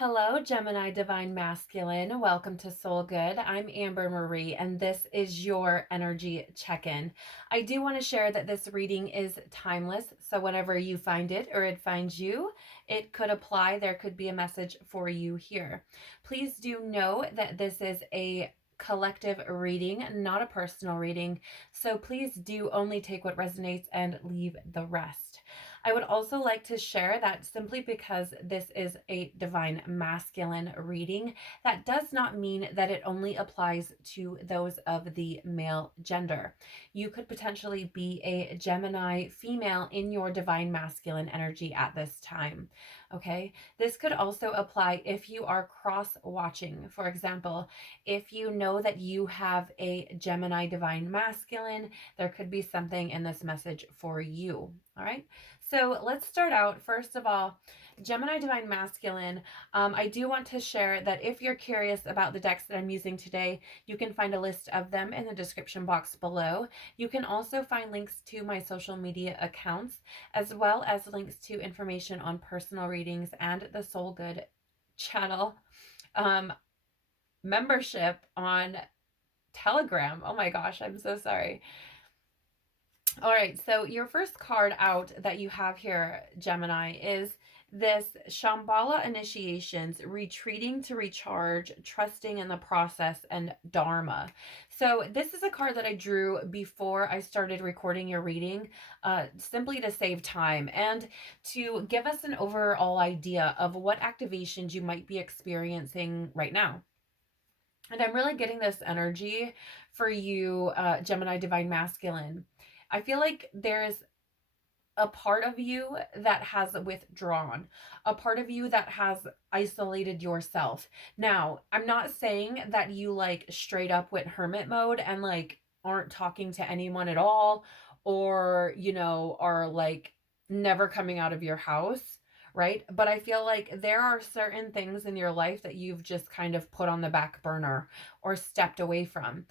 Hello, Gemini Divine Masculine. Welcome to Soul Good. I'm Amber Marie, and this is your energy check-in. I do want to share that this reading is timeless, so whenever you find it or it finds you, it could apply. There could be a message for you here. Please do know that this is a collective reading, not a personal reading, so please do only take what resonates and leave the rest. I would also like to share that simply because this is a divine masculine reading, that does not mean that it only applies to those of the male gender. You could potentially be a Gemini female in your divine masculine energy at this time. Okay, this could also apply if you are cross watching. For example, if you know that you have a Gemini divine masculine, there could be something in this message for you. All right. So let's start out. First of all, Gemini Divine Masculine. I do want to share that if you're curious about the decks that I'm using today, you can find a list of them in the description box below. You can also find links to my social media accounts, as well as links to information on personal readings and the Soul Good channel membership on Telegram. Oh my gosh, I'm so sorry. All right, so your first card out that you have here, Gemini, is this Shambhala Initiations, Retreating to Recharge, Trusting in the Process, and Dharma. So this is a card that I drew before I started recording your reading, simply to save time and to give us an overall idea of what activations you might be experiencing right now. And I'm really getting this energy for you, Gemini Divine Masculine. I feel like there's a part of you that has withdrawn, a part of you that has isolated yourself. Now, I'm not saying that you like straight up went hermit mode and like aren't talking to anyone at all, or, are like never coming out of your house, right? But I feel like there are certain things in your life that you've just kind of put on the back burner or stepped away from.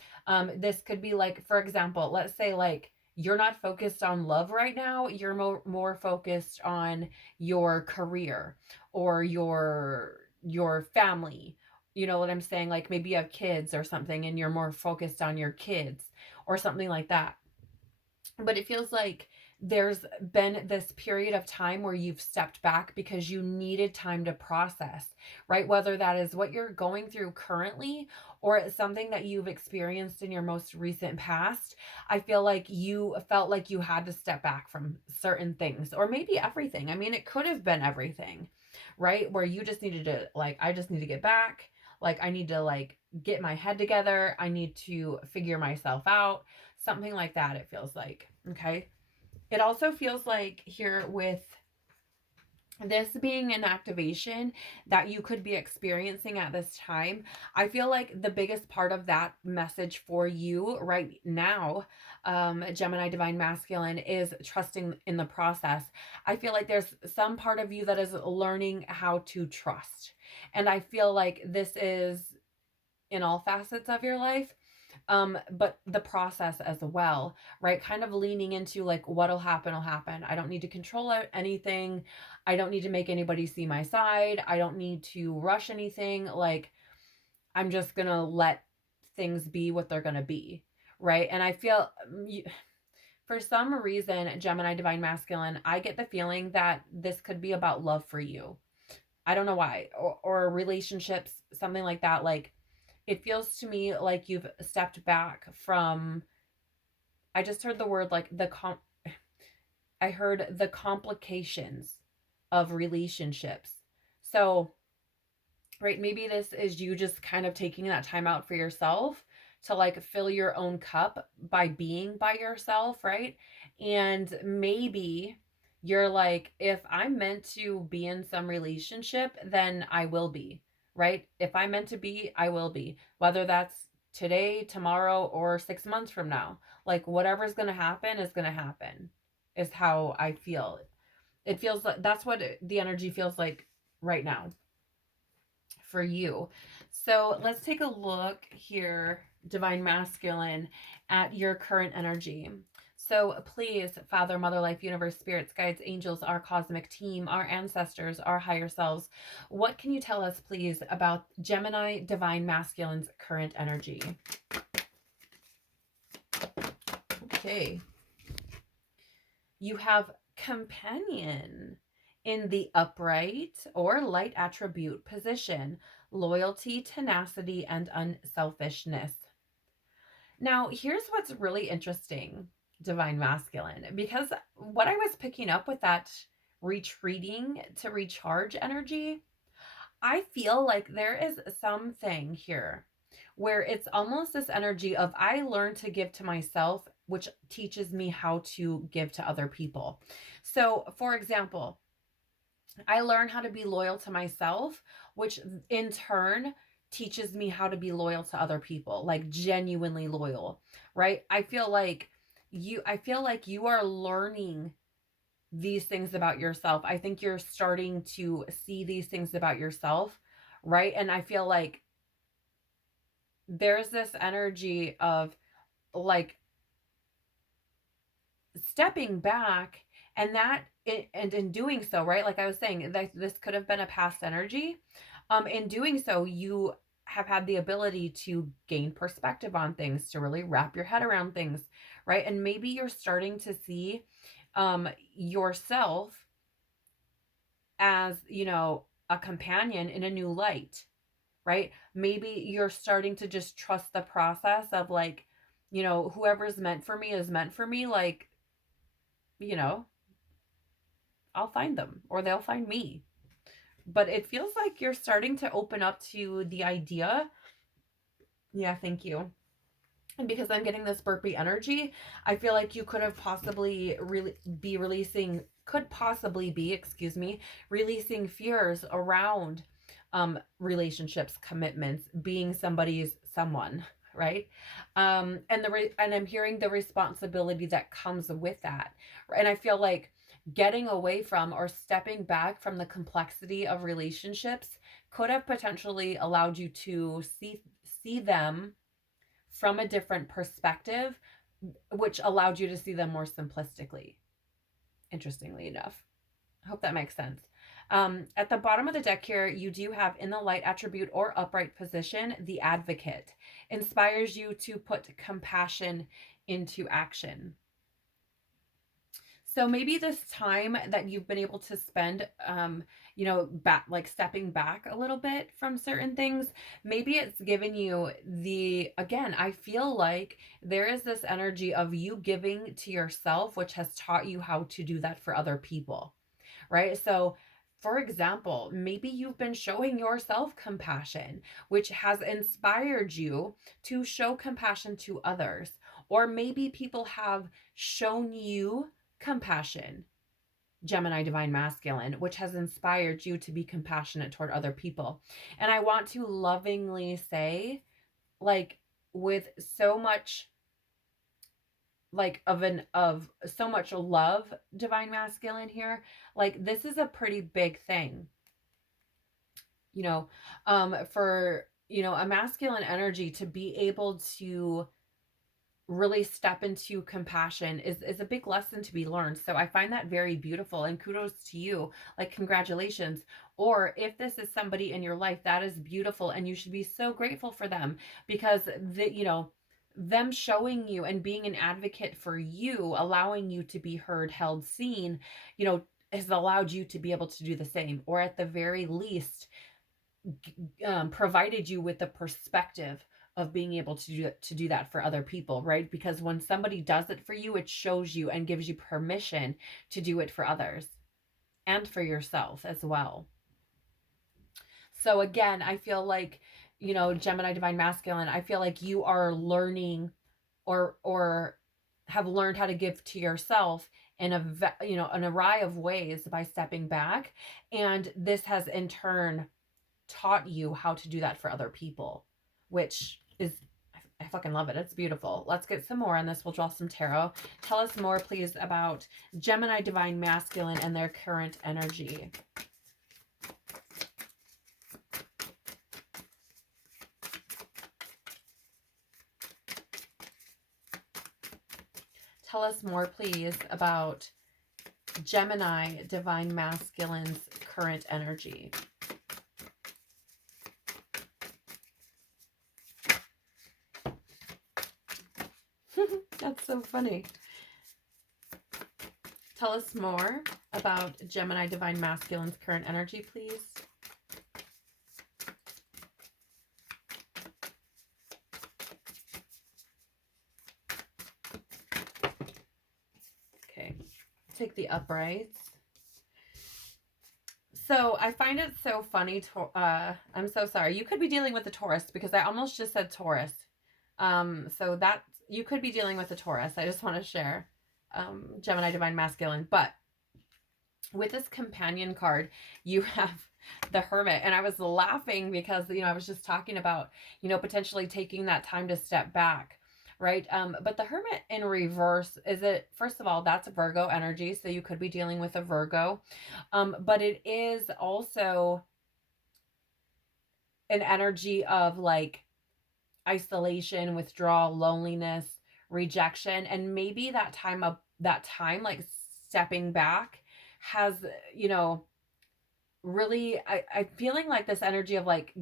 This could be like, for example, let's say like you're not focused on love right now. You're more focused on your career or your family. You know what I'm saying? Like maybe you have kids or something and you're more focused on your kids or something like that. But it feels like there's been this period of time where you've stepped back because you needed time to process, right? Whether that is what you're going through currently or it's something that you've experienced in your most recent past. I feel like you felt like you had to step back from certain things, or maybe everything. I mean, it could have been everything, right? Where you just needed to, like, I just need to get back. Like, I need to, like, get my head together. I need to figure myself out. Something like that, it feels like. Okay. It also feels like here with this being an activation that you could be experiencing at this time, I feel like the biggest part of that message for you right now, Gemini Divine Masculine, is trusting in the process. I feel like there's some part of you that is learning how to trust. And I feel like this is in all facets of your life, but the process as well, right? Kind of leaning into like, what'll happen will happen. I don't need to control anything. I don't need to make anybody see my side. I don't need to rush anything. Like, I'm just gonna let things be what they're gonna be, right? And I feel for some reason, Gemini Divine Masculine, I get the feeling that this could be about love for you. I don't know why, or relationships, something like that. Like, it feels to me like you've stepped back from, I just heard the word like I heard the complications of relationships. So, right, maybe this is you just kind of taking that time out for yourself to like fill your own cup by being by yourself, right? And maybe you're like, if I'm meant to be in some relationship, then I will be, right? If I'm meant to be, I will be. Whether that's today, tomorrow, or 6 months from now. Like whatever's going to happen is going to happen, is how I feel. It feels like that's what the energy feels like right now for you. So let's take a look here, Divine Masculine, at your current energy. So please, Father, Mother, Life, Universe, Spirits, Guides, Angels, our cosmic team, our ancestors, our higher selves, what can you tell us, please, about Gemini Divine Masculine's current energy? Okay. You have Companion in the upright or light attribute position, loyalty, tenacity, and unselfishness. Now, here's what's really interesting, Divine Masculine, because what I was picking up with that retreating to recharge energy, I feel like there is something here where it's almost this energy of I learn to give to myself, which teaches me how to give to other people. So, for example, I learn how to be loyal to myself, which in turn teaches me how to be loyal to other people, like genuinely loyal, right? I feel like you are learning these things about yourself. I think you're starting to see these things about yourself, right? And I feel like there's this energy of like stepping back, and and in doing so, right, like I was saying, that this could have been a past energy. In doing so, you have had the ability to gain perspective on things, to really wrap your head around things, right? And maybe you're starting to see yourself as, a companion in a new light, right? Maybe you're starting to just trust the process of like, whoever's meant for me is meant for me. Like, you know, I'll find them or they'll find me. But it feels like you're starting to open up to the idea. Yeah, thank you. And because I'm getting this burpee energy, I feel like you could have possibly really be releasing, could possibly be, excuse me, releasing fears around relationships, commitments, being somebody's someone, right? And I'm hearing the responsibility that comes with that. And I feel like getting away from or stepping back from the complexity of relationships could have potentially allowed you to see them from a different perspective, which allowed you to see them more simplistically, interestingly enough. I hope that makes sense. At the bottom of the deck here, you do have in the light attribute or upright position, the Advocate. Inspires you to put compassion into action. So maybe this time that you've been able to spend, like stepping back a little bit from certain things, maybe it's given you again, I feel like there is this energy of you giving to yourself, which has taught you how to do that for other people, right? So, for example, maybe you've been showing yourself compassion, which has inspired you to show compassion to others. Or maybe people have shown you compassion, Gemini Divine Masculine, which has inspired you to be compassionate toward other people. And I want to lovingly say, like, with so much of so much love, Divine Masculine here, like this is a pretty big thing, for a masculine energy to be able to really step into compassion is a big lesson to be learned. So I find that very beautiful, and kudos to you, like congratulations. Or if this is somebody in your life, that is beautiful, and you should be so grateful for them, because them showing you and being an advocate for you, allowing you to be heard, held, seen, has allowed you to be able to do the same, or at the very least provided you with the perspective of being able to do that for other people, right? Because when somebody does it for you, it shows you and gives you permission to do it for others and for yourself as well. So again, I feel like, Gemini Divine Masculine, I feel like you are learning or have learned how to give to yourself in an array of ways by stepping back. And this has in turn taught you how to do that for other people, which is, I fucking love it. It's beautiful. Let's get some more on this. We'll draw some tarot. Tell us more, please, about Gemini Divine Masculine and their current energy. Tell us more, please, about Gemini, Divine Masculine's current energy. That's so funny. Tell us more about Gemini, Divine Masculine's current energy, please. Okay, take the uprights. So I find it so funny. I'm so sorry. You could be dealing with a Taurus because I almost just said Taurus. So that you could be dealing with a Taurus. I just want to share Gemini, Divine Masculine. But with this companion card, you have the Hermit. And I was laughing because, I was just talking about, potentially taking that time to step back. Right. But the Hermit in reverse first of all, that's Virgo energy. So you could be dealing with a Virgo. But it is also an energy of like isolation, withdrawal, loneliness, rejection. And maybe that time like stepping back has, really, I'm feeling like this energy of like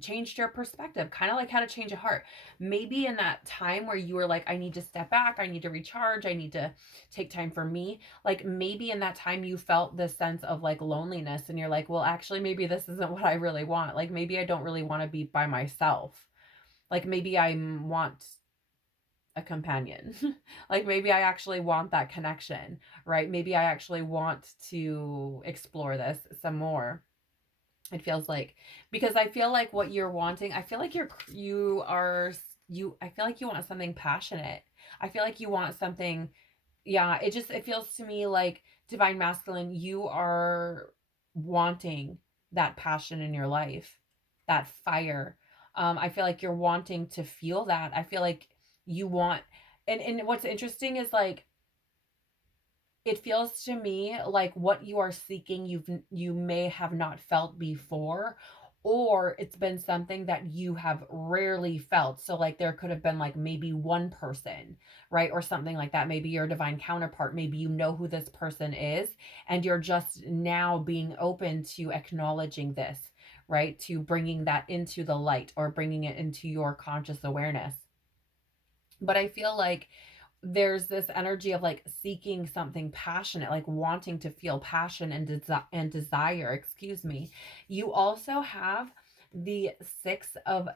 changed your perspective, kind of like how to change a heart. Maybe in that time where you were like, I need to step back, I need to recharge, I need to take time for me. Like maybe in that time you felt this sense of like loneliness and you're like, well, actually, maybe this isn't what I really want. Like maybe I don't really want to be by myself. Like maybe I want a companion. Like maybe I actually want that connection, right? Maybe I actually want to explore this some more. It feels like, because I feel like what you're wanting, I feel like I feel like you want something passionate. I feel like you want something, yeah, it feels to me like Divine Masculine, you are wanting that passion in your life, that fire. I feel like you're wanting to feel that. I feel like you want, and what's interesting is like, it feels to me like what you are seeking, you may have not felt before, or it's been something that you have rarely felt. So like there could have been like maybe one person, right? Or something like that. Maybe your divine counterpart, maybe you know who this person is and you're just now being open to acknowledging this, right? To bringing that into the light or bringing it into your conscious awareness. But I feel like there's this energy of like seeking something passionate, like wanting to feel passion and desire, excuse me. You also have the 6 of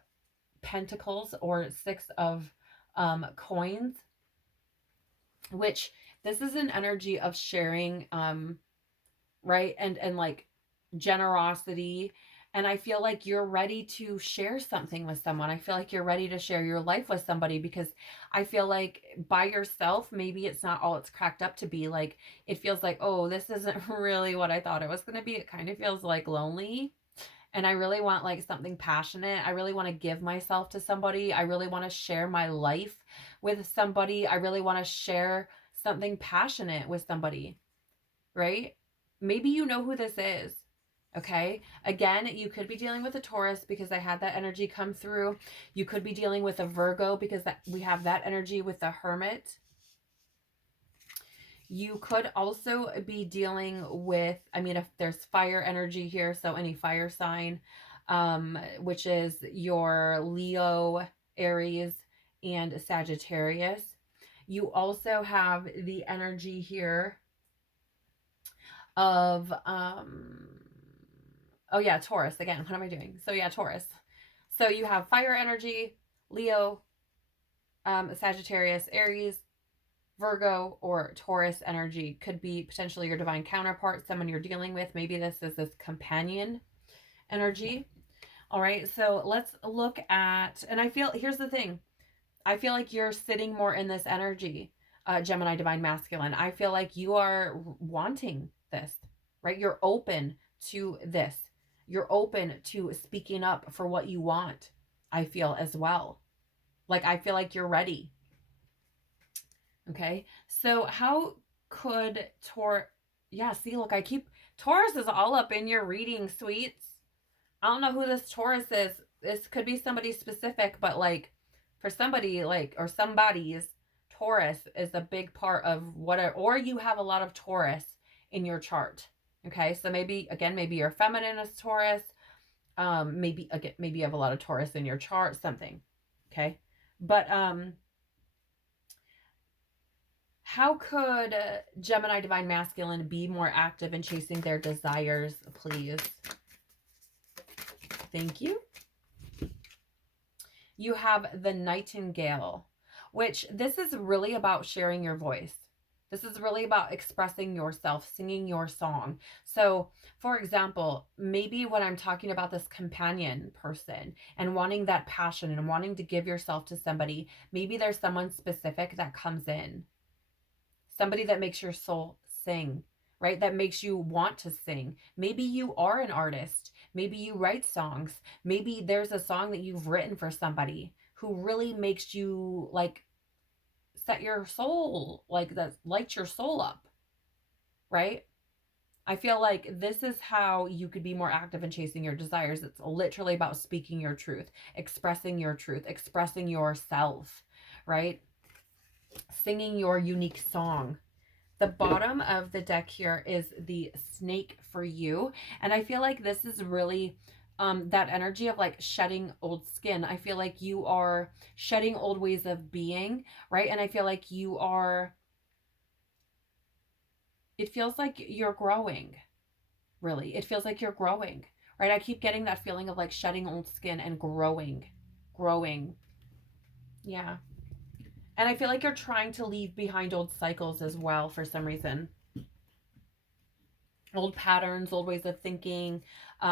Pentacles or 6 of coins, which this is an energy of sharing, right? And like generosity. And I feel like you're ready to share something with someone. I feel like you're ready to share your life with somebody, because I feel like by yourself, maybe it's not all it's cracked up to be. Like it feels like, oh, this isn't really what I thought it was going to be. It kind of feels like lonely. And I really want like something passionate. I really want to give myself to somebody. I really want to share my life with somebody. I really want to share something passionate with somebody, right? Maybe you know who this is. Okay. Again, you could be dealing with a Taurus because I had that energy come through. You could be dealing with a Virgo because we have that energy with the Hermit. You could also be dealing with, if there's fire energy here, so any fire sign, which is your Leo, Aries, and Sagittarius. You also have the energy here of, oh yeah, Taurus. Again, what am I doing? So yeah, Taurus. So you have fire energy, Leo, Sagittarius, Aries, Virgo, or Taurus energy. Could be potentially your divine counterpart, someone you're dealing with. Maybe this is this companion energy. All right, so let's look at, and here's the thing. I feel like you're sitting more in this energy, Gemini, Divine Masculine. I feel like you are wanting this, right? You're open to this. You're open to speaking up for what you want, I feel as well. Like, I feel like you're ready. Okay. So how could yeah, see, look, Taurus is all up in your reading, sweets. I don't know who this Taurus is. This could be somebody specific, but like for somebody like, or somebody's Taurus is a big part of or you have a lot of Taurus in your chart. Okay, so maybe, again, maybe you're feminine as Taurus. Maybe, again, maybe you have a lot of Taurus in your chart, something. Okay, but how could Gemini Divine Masculine be more active in chasing their desires, please? Thank you. You have the Nightingale, which this is really about sharing your voice. This is really about expressing yourself, singing your song. So, for example, maybe when I'm talking about this companion person and wanting that passion and wanting to give yourself to somebody, maybe there's someone specific that comes in. Somebody that makes your soul sing, right? That makes you want to sing. Maybe you are an artist. Maybe you write songs. Maybe there's a song that you've written for somebody who really makes you like set your soul, like that lights your soul up, right? I feel like this is how you could be more active in chasing your desires. It's literally about speaking your truth, expressing yourself, right? Singing your unique song. The bottom of the deck here is the Snake for You. And I feel like this is really that energy of like shedding old skin. I feel like you are shedding old ways of being, right? And I feel like it feels like you're growing, really. It feels like you're growing, right? I keep getting that feeling of like shedding old skin and growing. Yeah. And I feel like you're trying to leave behind old cycles as well for some reason. Old patterns, old ways of thinking.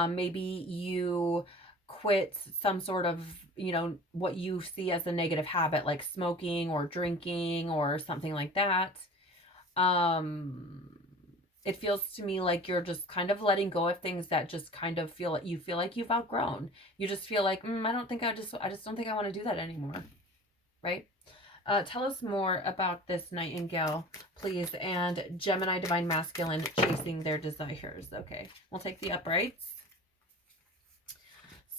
Maybe you quit some sort of, what you see as a negative habit, like smoking or drinking or something like that. It feels to me like you're just kind of letting go of things that just kind of feel like you've outgrown. You just feel like, I just don't think I want to do that anymore. Right? Tell us more about this Nightingale, please, and Gemini Divine Masculine chasing their desires. Okay, we'll take the uprights.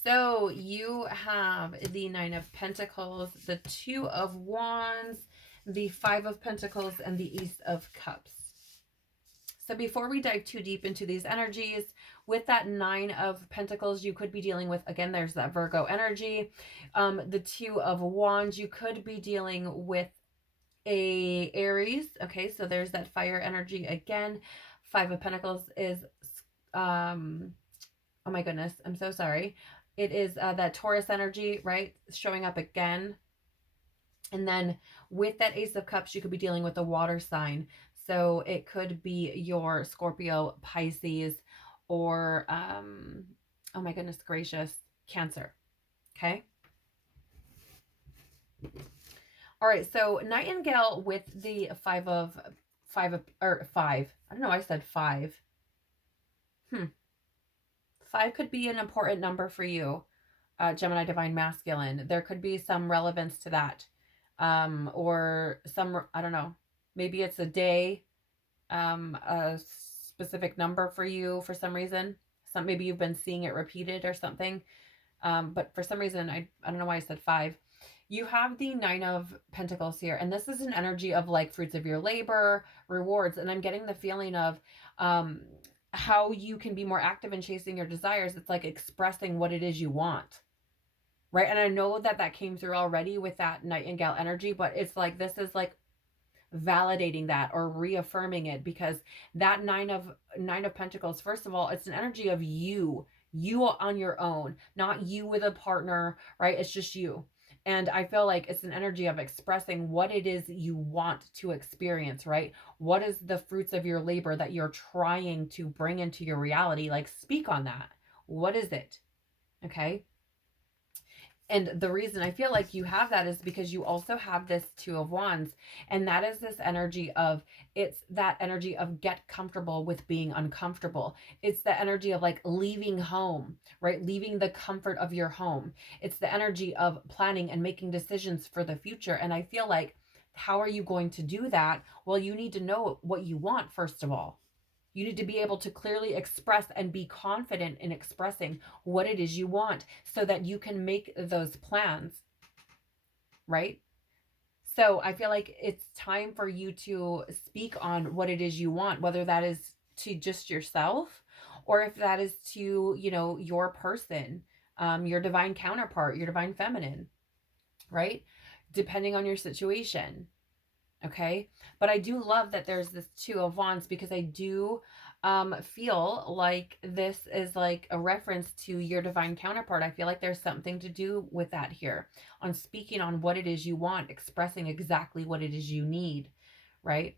So you have the Nine of Pentacles, the Two of Wands, the Five of Pentacles, and the Ace of Cups. So before we dive too deep into these energies, with that Nine of Pentacles, you could be dealing with, again, there's that Virgo energy. The Two of Wands, you could be dealing with a Aries. Okay, so there's that fire energy again. Five of Pentacles is, oh my goodness, I'm so sorry. It is that Taurus energy, right? Showing up again. And then with that Ace of Cups, you could be dealing with a water sign. So it could be your Scorpio, Pisces, or, oh my goodness gracious, Cancer. Okay. All right. So Nightingale with the five. I don't know. I said five. Five could be an important number for you, Gemini Divine Masculine. There could be some relevance to that. Or some, I don't know, maybe it's a day, a specific number for you for some reason. Maybe you've been seeing it repeated or something. But for some reason, I don't know why I said five. You have the Nine of Pentacles here, and this is an energy of like fruits of your labor, rewards. And I'm getting the feeling of how you can be more active in chasing your desires. It's like expressing what it is you want. Right. And I know that came through already with that Nightingale energy, but it's like, this is like validating that or reaffirming it, because that Nine of Pentacles, first of all, it's an energy of you on your own, not you with a partner, right? It's just you. And I feel like it's an energy of expressing what it is you want to experience, right? What is the fruits of your labor that you're trying to bring into your reality? Like, speak on that. What is it? Okay. And the reason I feel like you have that is because you also have this Two of Wands. And that is this energy of, it's that energy of get comfortable with being uncomfortable. It's the energy of like leaving home, right? Leaving the comfort of your home. It's the energy of planning and making decisions for the future. And I feel like, how are you going to do that? Well, you need to know what you want, first of all. You need to be able to clearly express and be confident in expressing what it is you want so that you can make those plans, right? So I feel like it's time for you to speak on what it is you want, whether that is to just yourself or if that is to, you know, your person, your divine counterpart, your divine feminine, right? Depending on your situation. Okay. But I do love that there's this Two of Wands because I do feel like this is like a reference to your divine counterpart. I feel like there's something to do with that here on speaking on what it is you want, expressing exactly what it is you need, right?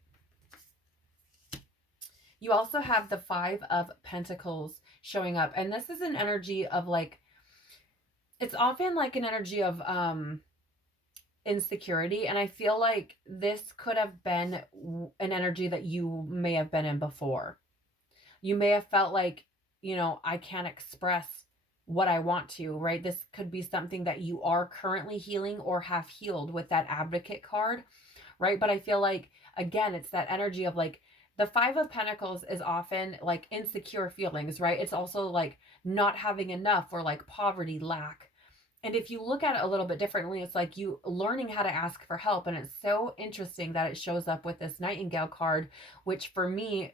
You also have the Five of Pentacles showing up, and this is an energy of like, it's often like an energy of insecurity, and I feel like this could have been an energy that you may have been in before. You may have felt like, you know, I can't express what I want to, right? This could be something that you are currently healing or have healed with that Advocate card, right? But I feel like, again, it's that energy of like, the Five of Pentacles is often like insecure feelings, right? It's also like not having enough or like poverty, lack. And if you look at it a little bit differently, it's like you learning how to ask for help. And it's so interesting that it shows up with this Nightingale card, which for me,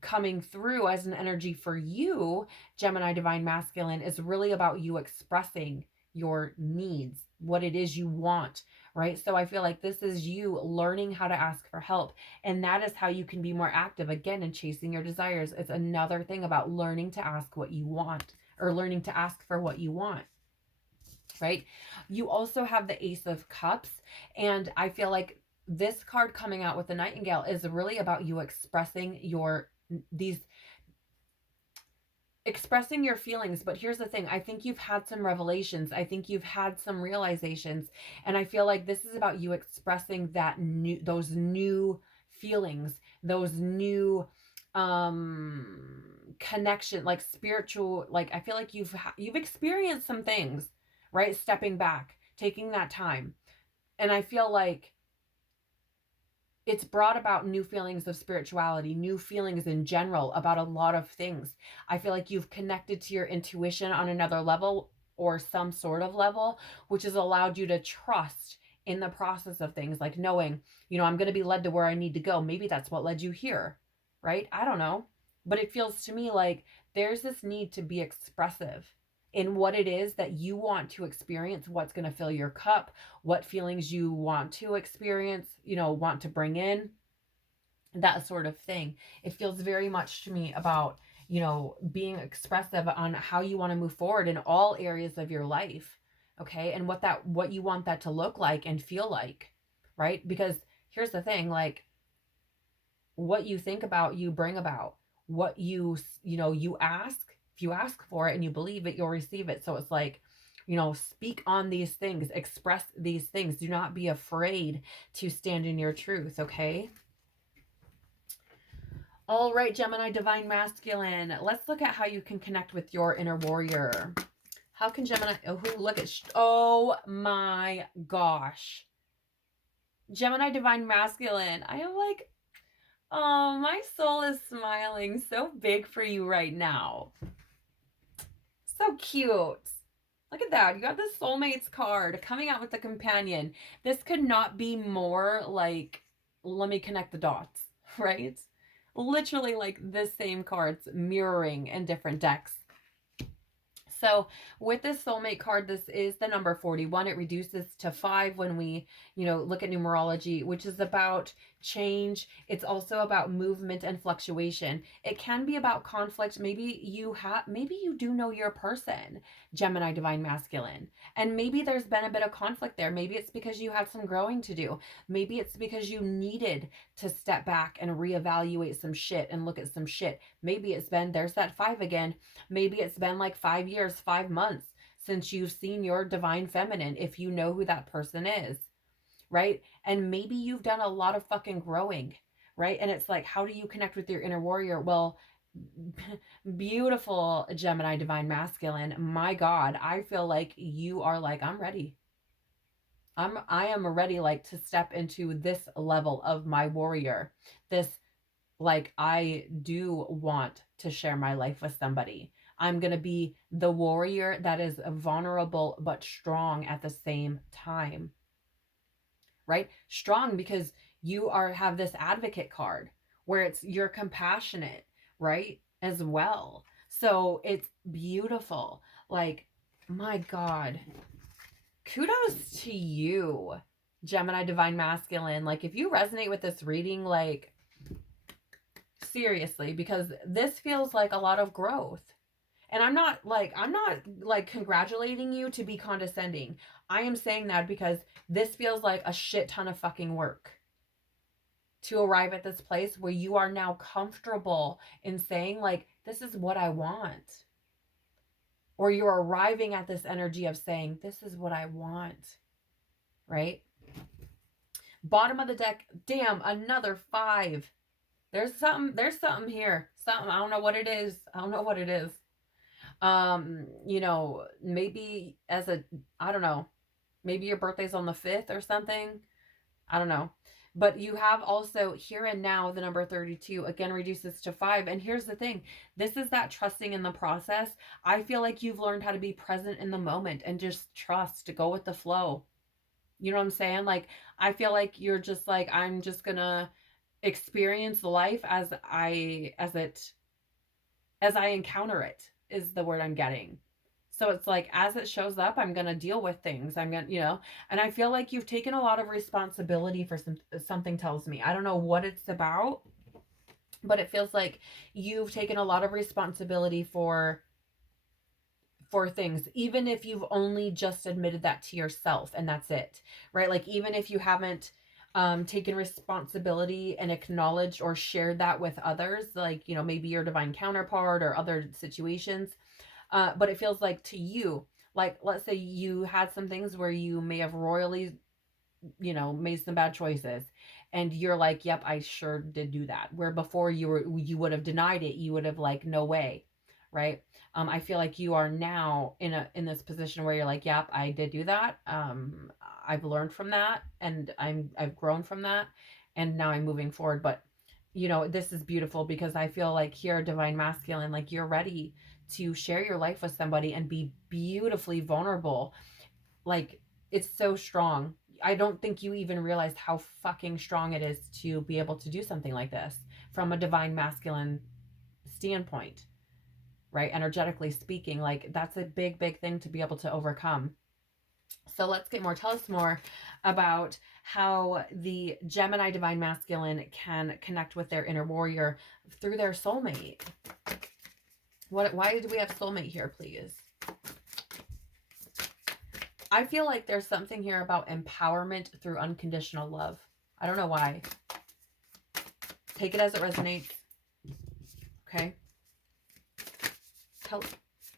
coming through as an energy for you, Gemini Divine Masculine, is really about you expressing your needs, what it is you want, right? So I feel like this is you learning how to ask for help. And that is how you can be more active again in chasing your desires. It's another thing about learning to ask what you want, or learning to ask for what you want, right? You also have the Ace of Cups, and I feel like this card coming out with the Nightingale is really about you expressing expressing your feelings. But here's the thing, I think you've had some revelations, I think you've had some realizations, and I feel like this is about you expressing those new feelings, those new connection, like spiritual, like I feel like you've experienced some things, right? Stepping back, taking that time, and I feel like it's brought about new feelings of spirituality, new feelings in general about a lot of things. I feel like you've connected to your intuition on another level, or some sort of level, which has allowed you to trust in the process of things, like knowing, you know, I'm going to be led to where I need to go. Maybe that's what led you here, right? I don't know. But it feels to me like there's this need to be expressive in what it is that you want to experience, what's going to fill your cup, what feelings you want to experience, you know, want to bring in, that sort of thing. It feels very much to me about, you know, being expressive on how you want to move forward in all areas of your life. Okay. And what you want that to look like and feel like, right? Because here's the thing, like, what you think about, you bring about. What you know, you ask, if you ask for it and you believe it, you'll receive it. So it's like, you know, speak on these things, express these things. Do not be afraid to stand in your truth, okay? All right, Gemini Divine Masculine. Let's look at how you can connect with your inner warrior. How can Gemini, look at, oh my gosh. Gemini Divine Masculine. I am like, oh, my soul is smiling so big for you right now. So cute. Look at that. You got the Soulmates card coming out with the companion. This could not be more like, let me connect the dots, right? Literally like the same cards mirroring in different decks. So with this Soulmate card, this is the number 41. It reduces to 5 when we, you know, look at numerology, which is about change. It's also about movement and fluctuation. It can be about conflict. Maybe you do know your person, Gemini Divine Masculine. And maybe there's been a bit of conflict there. Maybe it's because you had some growing to do. Maybe it's because you needed to step back and reevaluate some shit and look at some shit. Maybe it's been, there's that 5 again. Maybe it's been like 5 years, 5 months since you've seen your divine feminine, if you know who that person is, right? And maybe you've done a lot of fucking growing, right? And it's like, how do you connect with your inner warrior? Well, beautiful Gemini Divine Masculine. My God, I feel like you are like, I'm ready. I am ready, like, to step into this level of my warrior. This, like, I do want to share my life with somebody. I'm going to be the warrior that is vulnerable but strong at the same time, right? Strong because you have this advocate card where you're compassionate, right? As well. So it's beautiful. Like, my God, kudos to you, Gemini Divine Masculine. Like, if you resonate with this reading, like, seriously, because this feels like a lot of growth. And I'm not like congratulating you to be condescending. I am saying that because this feels like a shit ton of fucking work to arrive at this place where you are now comfortable in saying, like, this is what I want. Or you're arriving at this energy of saying, this is what I want. Right? Bottom of the deck, damn, another 5. There's something here. Something, I don't know what it is. I don't know what it is. You know, maybe I don't know, maybe your birthday's on the 5th or something. I don't know. But you have also here and now, the number 32 again reduces to 5. And here's the thing. This is that trusting in the process. I feel like you've learned how to be present in the moment and just trust, to go with the flow. You know what I'm saying? Like, I feel like you're just like, I'm just gonna experience life as I encounter it, is the word I'm getting. So it's like, as it shows up, I'm going to deal with things. I'm going to, and I feel like you've taken a lot of responsibility for something, tells me. I don't know what it's about, but it feels like you've taken a lot of responsibility for things, even if you've only just admitted that to yourself and that's it, right? Like, even if you haven't taken responsibility and acknowledged or shared that with others, like, maybe your divine counterpart or other situations. But it feels like to you, like, let's say you had some things where you may have royally, made some bad choices. And you're like, yep, I sure did do that. Where before you would have denied it. You would have like, no way. Right. I feel like you are now in this position where you're like, yep, I did do that. I've learned from that, and I've grown from that, and now I'm moving forward. But this is beautiful because I feel like here, Divine Masculine, like, you're ready to share your life with somebody and be beautifully vulnerable. Like, it's so strong. I don't think you even realized how fucking strong it is to be able to do something like this from a Divine Masculine standpoint, right? Energetically speaking, like, that's a big, big thing to be able to overcome. So let's get more. Tell us more about how the Gemini Divine Masculine can connect with their inner warrior through their soulmate. Why do we have soulmate here, please? I feel like there's something here about empowerment through unconditional love. I don't know why. Take it as it resonates. Okay.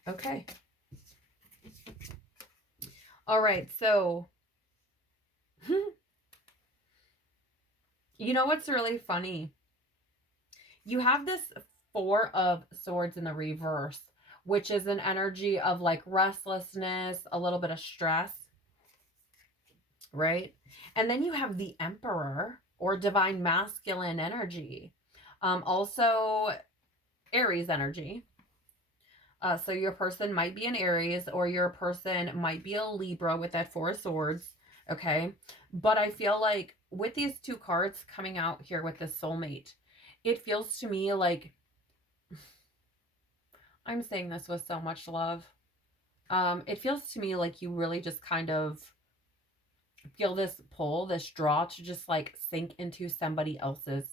Okay. All right. So, you know what's really funny? You have this 4 of Swords in the reverse, which is an energy of like restlessness, a little bit of stress, right? And then you have the Emperor, or Divine Masculine energy, also Aries energy. So your person might be an Aries, or your person might be a Libra with that 4 of Swords, okay? But I feel like with these 2 cards coming out here with the soulmate, it feels to me like, I'm saying this with so much love. It feels to me like you really just kind of feel this pull, this draw to just like sink into somebody else's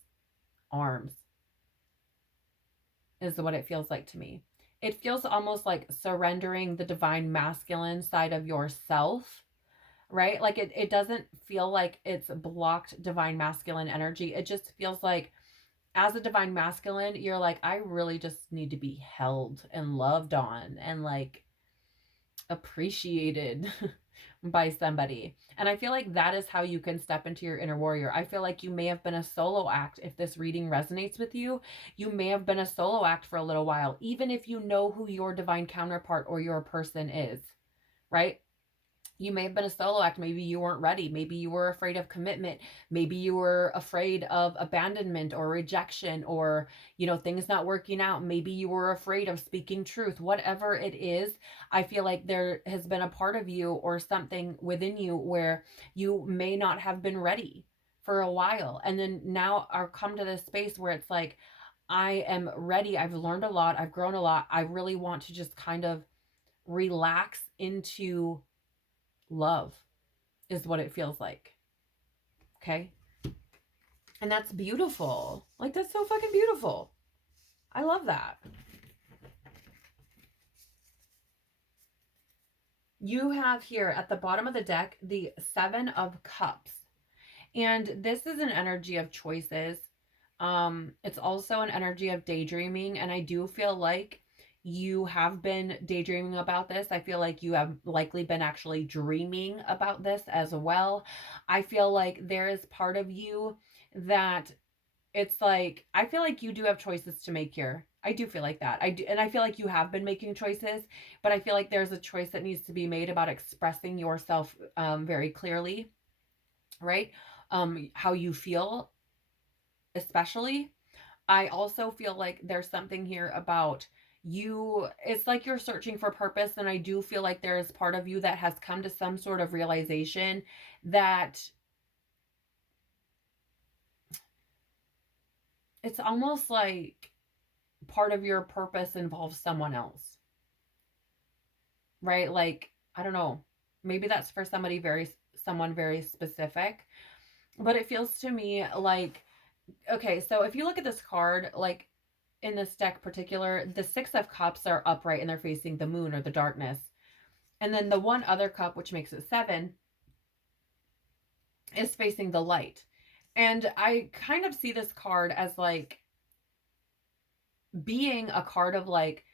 arms, is what it feels like to me. It feels almost like surrendering the Divine Masculine side of yourself, right? Like, it doesn't feel like it's blocked Divine Masculine energy. It just feels like, as a Divine Masculine, you're like, I really just need to be held and loved on and like appreciated by somebody. And I feel like that is how you can step into your inner warrior. I feel like you may have been a solo act. If this reading resonates with you, you may have been a solo act for a little while, even if you know who your divine counterpart or your person is, right? You may have been a solo act. Maybe you weren't ready. Maybe you were afraid of commitment. Maybe you were afraid of abandonment or rejection, or, things not working out. Maybe you were afraid of speaking truth. Whatever it is, I feel like there has been a part of you or something within you where you may not have been ready for a while. And then now are come to this space where it's like, I am ready. I've learned a lot. I've grown a lot. I really want to just kind of relax into love, is what it feels like. Okay. And that's beautiful. Like, that's so fucking beautiful. I love that. You have here at the bottom of the deck the 7 of Cups. And this is an energy of choices. It's also an energy of daydreaming. And I do feel like you have been daydreaming about this. I feel like you have likely been actually dreaming about this as well. I feel like there is part of you that it's like, I feel like you do have choices to make here. I do feel like that. I do, and I feel like you have been making choices, but I feel like there's a choice that needs to be made about expressing yourself very clearly, right? How you feel, especially. I also feel like there's something here about you. It's like you're searching for purpose, and I do feel like there's part of you that has come to some sort of realization that it's almost like part of your purpose involves someone else, right? Like, I don't know, maybe that's for someone very specific, but it feels to me like, okay, so if you look at this card, like in this deck particular, the 6 of Cups are upright and they're facing the moon or the darkness. And then the one other cup, which makes it 7, is facing the light. And I kind of see this card as like being a card of like,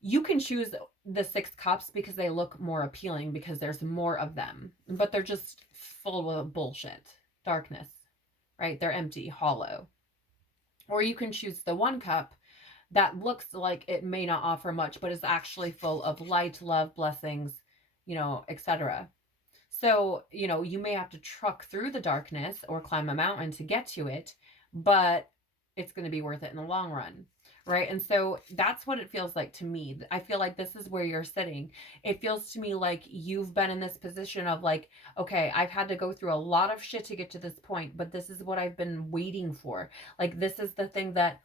you can choose the 6 cups because they look more appealing because there's more of them, but they're just full of bullshit, darkness, right? They're empty, hollow. Or you can choose the 1 cup that looks like it may not offer much, but is actually full of light, love, blessings, etc. So, you may have to truck through the darkness or climb a mountain to get to it, but it's going to be worth it in the long run. Right. And so that's what it feels like to me. I feel like this is where you're sitting. It feels to me like you've been in this position of like, okay, I've had to go through a lot of shit to get to this point, but this is what I've been waiting for. Like, this is the thing that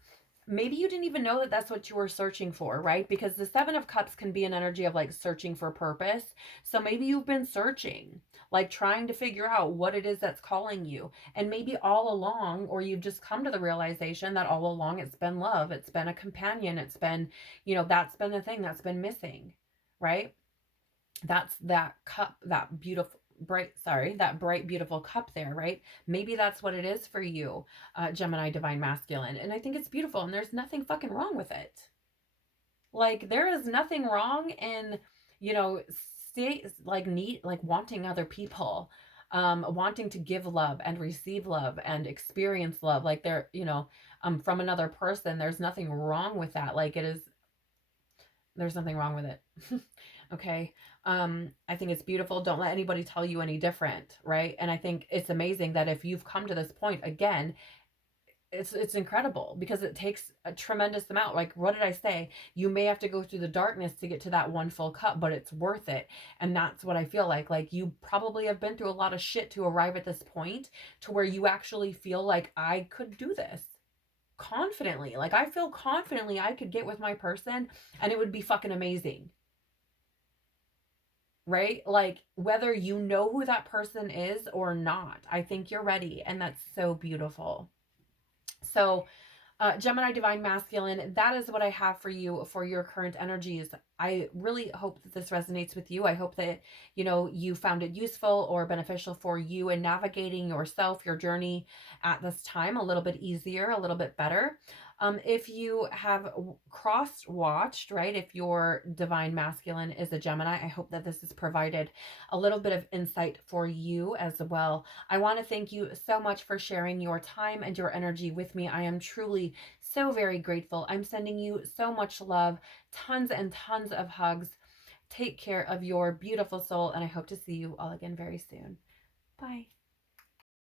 maybe you didn't even know that that's what you were searching for, right? Because the 7 of Cups can be an energy of like searching for purpose. So maybe you've been searching, like trying to figure out what it is that's calling you. And maybe all along, or you've just come to the realization that all along it's been love, it's been a companion, it's been, that's been the thing that's been missing, right? That's that cup, that bright beautiful cup there, right? Maybe that's what it is for you, Gemini divine masculine. And I think it's beautiful, and there's nothing fucking wrong with it. Like, there is nothing wrong in, stay like need like wanting other people, wanting to give love and receive love and experience love, like they're, from another person. There's nothing wrong with that. Like, there's nothing wrong with it. Okay. I think it's beautiful. Don't let anybody tell you any different, right? And I think it's amazing that if you've come to this point again, it's incredible, because it takes a tremendous amount. Like, what did I say? You may have to go through the darkness to get to that 1 full cup, but it's worth it. And that's what I feel like. Like, you probably have been through a lot of shit to arrive at this point to where you actually feel like, I could do this confidently. Like, I feel confidently I could get with my person and it would be fucking amazing. Right? Like, whether you know who that person is or not, I think you're ready. And that's so beautiful. So, Gemini divine masculine, that is what I have for you for your current energies. I really hope that this resonates with you. I hope that, you found it useful or beneficial for you in navigating yourself, your journey at this time a little bit easier, a little bit better. If you have cross-watched, right, if your divine masculine is a Gemini, I hope that this has provided a little bit of insight for you as well. I want to thank you so much for sharing your time and your energy with me. I am truly so very grateful. I'm sending you so much love, tons and tons of hugs. Take care of your beautiful soul, and I hope to see you all again very soon. Bye.